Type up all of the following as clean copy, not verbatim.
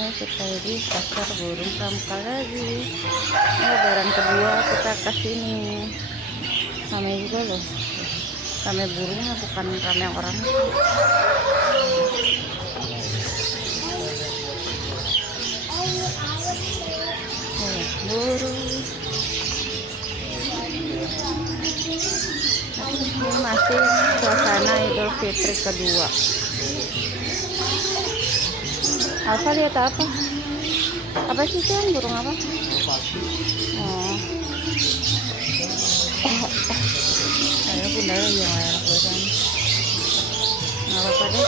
Kita di pasar burung pramuka lagi. Lebaran kedua kita kesini. Ramai juga loh. Ramai burungnya, bukan ramai orang. Burung. Ini masih suasana Idul Fitri kedua. Alfa lihat apa? Apa sih Cen? Burung apa? Oh. Saya bunda lagi yang anak badan. Nggak apa-apa deh.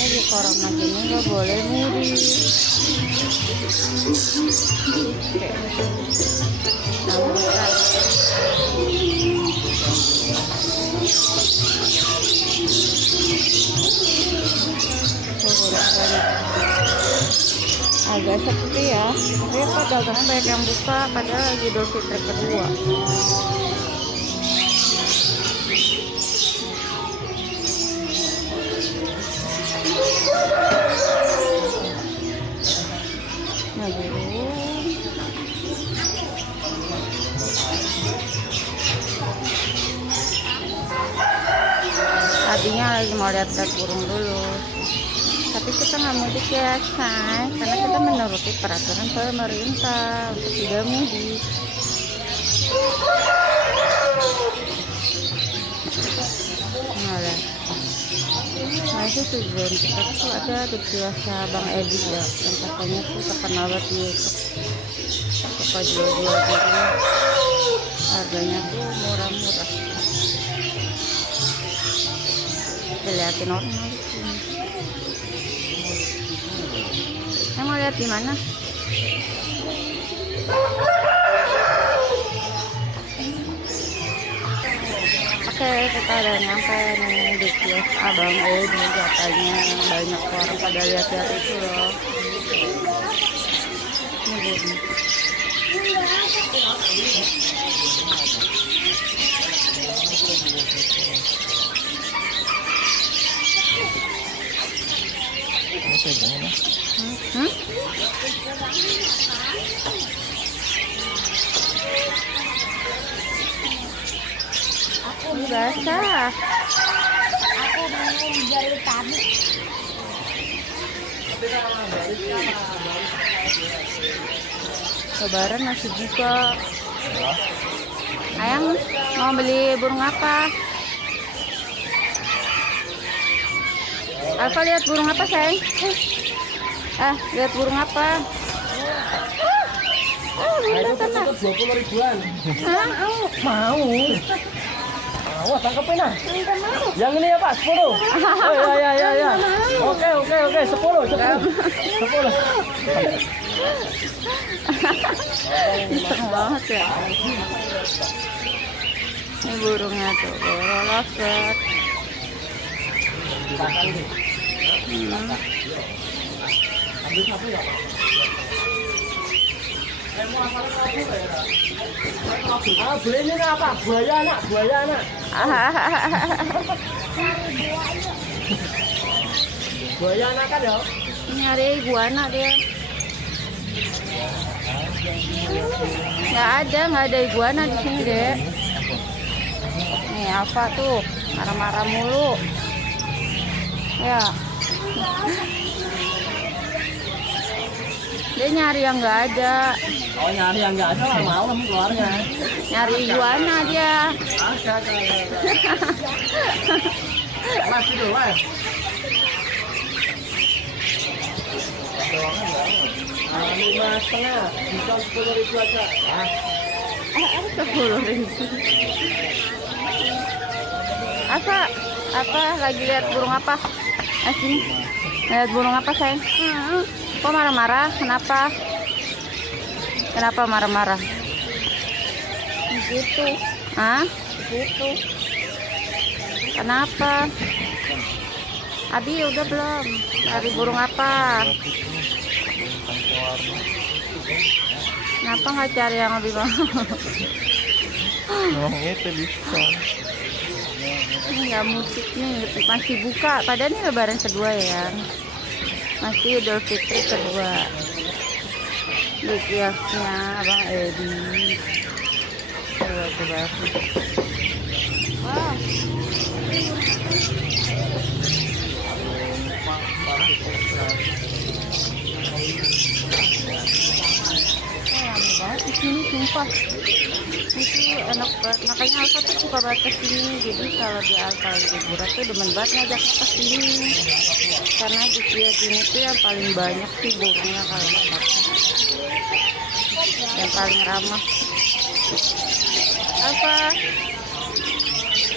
Lagi korang gini nggak boleh muri. Oke. Nah, agak sepi ya, tapi pedagangan banyak yang buka padahal lagi Idul Fitri kedua. Nah, burung. Tadinya lagi mau lihat-lihat burung dulu, tapi kita nggak mudik ya say, karena kita menuruti peraturan pemerintah untuk tidak mudik. Masih tujuan kita tuh ada di biasa Bang Edi ya, yang katanya tuh terkenal banget di YouTube. Suka jual-jual gitu, harganya tuh murah-murah. Dilihatin normal di sini. Saya mau lihat di mana? Oke, kita udah nyampe nih di kios Abang Edi. Katanya banyak orang pada lihat-lihat itu loh. Ini basah. Aku mau jalur tadi. Lebaran masih buka. Ayang mau beli burung apa? Alfa lihat burung apa sayang? Lihat burung apa? Ayo tetap 20 ribuan. Mau. Wah, tangkepin ah. Yang ini ya Pak, 10. Oh ya. Oke, 10. 10. Iseng banget ya. Ini burungnya tuh, burung lovebird. Belinya apa? Buaya anak. Buaya anak kan ya? Nyari iguana dia. Nggak ada iguana di sini deh. Nih apa tuh? Marah-marah mulu. Ya. Dia nyari yang nggak ada. Oh, nyari yang nggak ada malam keluarnya. Nyari iguana dia. Ada. Mas itu, Mas. 5,5, bisa 10 ribu aja. 10 ribu. Apa lagi lihat burung apa? Sini. Lihat burung apa sayang? Kok marah-marah? Kenapa? Kenapa marah-marah? Gitu. Gitu. Kenapa? Abi udah belum? Cari burung apa? Kenapa nggak cari yang lebih mahal? Itu bisa. Ini nggak musik nih, masih buka. Padahal ini lebaran kedua ya. Masih Idul Fitri kedua. Di kiosnya Abang Edi. Coba. Wah. Rame banget di sini sumpah. Itu enak banget, makanya Alfa tuh suka banget kesini. Jadi kalau di Alfa liburan tuh demen banget ngajaknya kesini, karena di kios ini tuh yang paling banyak sih burungnya kalau masak, yang paling ramah. Alfa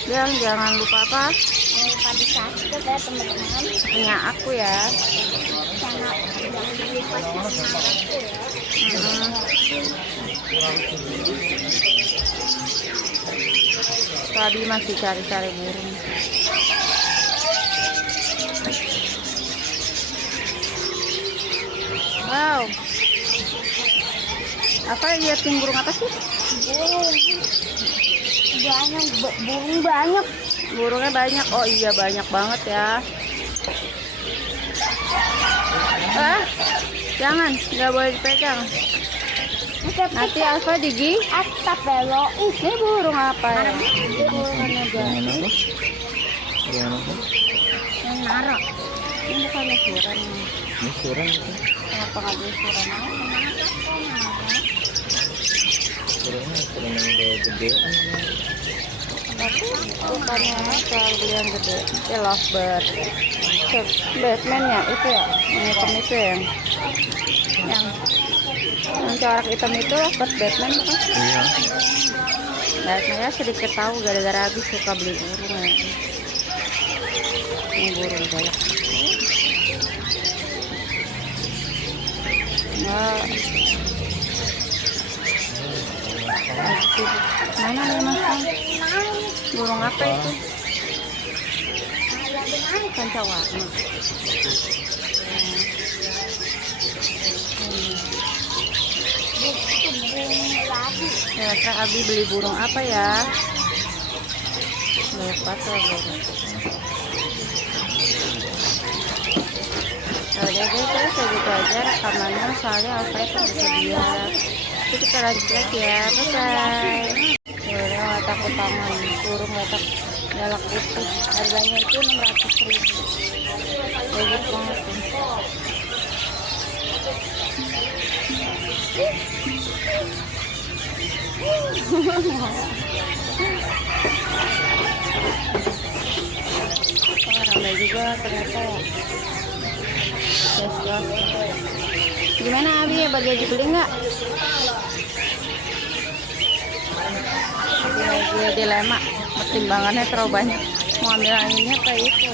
bilang jangan lupa apa, Jangan lupa di subscribe ya teman-teman. punya aku ya. Channel jangan lupa channel aku ya. Tadi masih cari-cari burung. Wow. Apa liatin burung apa sih? Burung banyak. Burungnya banyak. Oh iya banyak banget ya. Jangan, nggak boleh dipegang. Nanti Alfa gigi. Astagfirullah. Ini burung apa ya? Ini burung aja. Yang naro. Ini bukannya suran. Ini kurang. Kenapa nggak boleh suran? Kurang yang gede. Tapi bukannya kalau beli yang gede. Ya lovebird. Batman ya itu ya. Yang hitam itu ya. Yang corak hitam itu lovebird Batman bukan? Iya. Nah, saya sedikit tahu gara-gara habis suka beli burung ya. Ini burung banyak. Nah, mana nih mas? Burung apa itu? Pancawarna. Ya, Kak Abi beli burung apa ya? Lupa tuh burung. Udah guys, segitu aja rekamannya, soalnya Alfa itu bersedia. Jadi kita lanjut lagi ya, bye. Burung watak utangan, burung watak galak putih, harganya itu 600.000. Bagus banget tuh. Ramai juga ternyata. Yes. Gimana Abi ya, bagi aja beli nggak? Lagi dilema, pertimbangannya terlalu banyak. Mau ambil anginnya kayak itu.